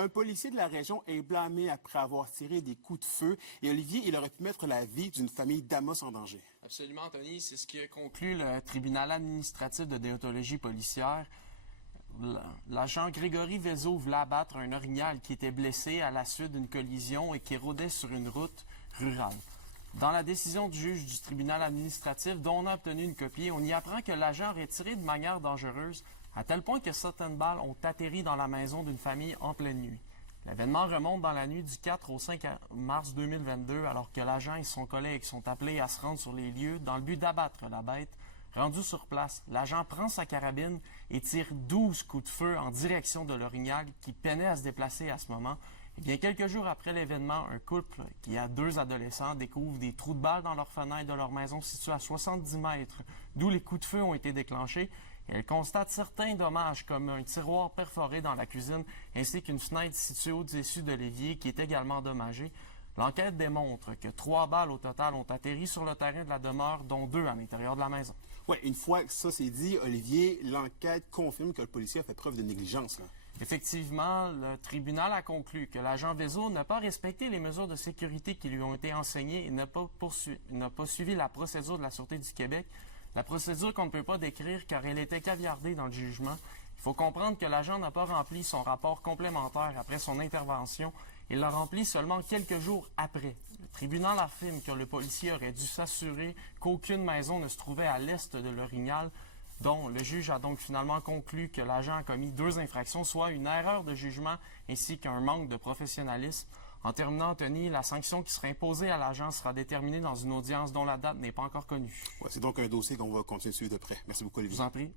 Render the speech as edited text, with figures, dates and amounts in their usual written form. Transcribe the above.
Un policier de la région est blâmé après avoir tiré des coups de feu. Et Olivier, il aurait pu mettre la vie d'une famille d'Amos en danger. Absolument, Anthony. C'est ce qui a conclu le tribunal administratif de déontologie policière. L'agent Grégory Vézo voulait abattre un orignal qui était blessé à la suite d'une collision et qui rôdait sur une route rurale. Dans la décision du juge du tribunal administratif, dont on a obtenu une copie, on y apprend que l'agent aurait tiré de manière dangereuse, à tel point que certaines balles ont atterri dans la maison d'une famille en pleine nuit. L'événement remonte dans la nuit du 4 au 5 mars 2022, alors que l'agent et son collègue sont appelés à se rendre sur les lieux dans le but d'abattre la bête. Rendu sur place, l'agent prend sa carabine et tire 12 coups de feu en direction de l'orignal qui peinait à se déplacer à ce moment. Eh bien, quelques jours après l'événement, un couple qui a 2 adolescents découvre des trous de balles dans leur fenêtre de leur maison située à 70 mètres, d'où les coups de feu ont été déclenchés. Et elle constate certains dommages comme un tiroir perforé dans la cuisine ainsi qu'une fenêtre située au-dessus de l'évier qui est également endommagée. L'enquête démontre que 3 balles au total ont atterri sur le terrain de la demeure, dont 2 à l'intérieur de la maison. Oui, une fois que ça c'est dit, Olivier, l'enquête confirme que le policier a fait preuve de négligence, là. Effectivement, le tribunal a conclu que l'agent Vézo n'a pas respecté les mesures de sécurité qui lui ont été enseignées et n'a pas suivi la procédure de la Sûreté du Québec. La procédure qu'on ne peut pas décrire car elle était caviardée dans le jugement. Il faut comprendre que l'agent n'a pas rempli son rapport complémentaire après son intervention. Il l'a rempli seulement quelques jours après. Le tribunal affirme que le policier aurait dû s'assurer qu'aucune maison ne se trouvait à l'est de l'orignal, dont le juge a donc finalement conclu que l'agent a commis 2 infractions, soit une erreur de jugement ainsi qu'un manque de professionnalisme. En terminant, Anthony, la sanction qui sera imposée à l'agent sera déterminée dans une audience dont la date n'est pas encore connue. Ouais, c'est donc un dossier qu'on va continuer de suivre de près. Merci beaucoup, Olivier. Je vous en prie.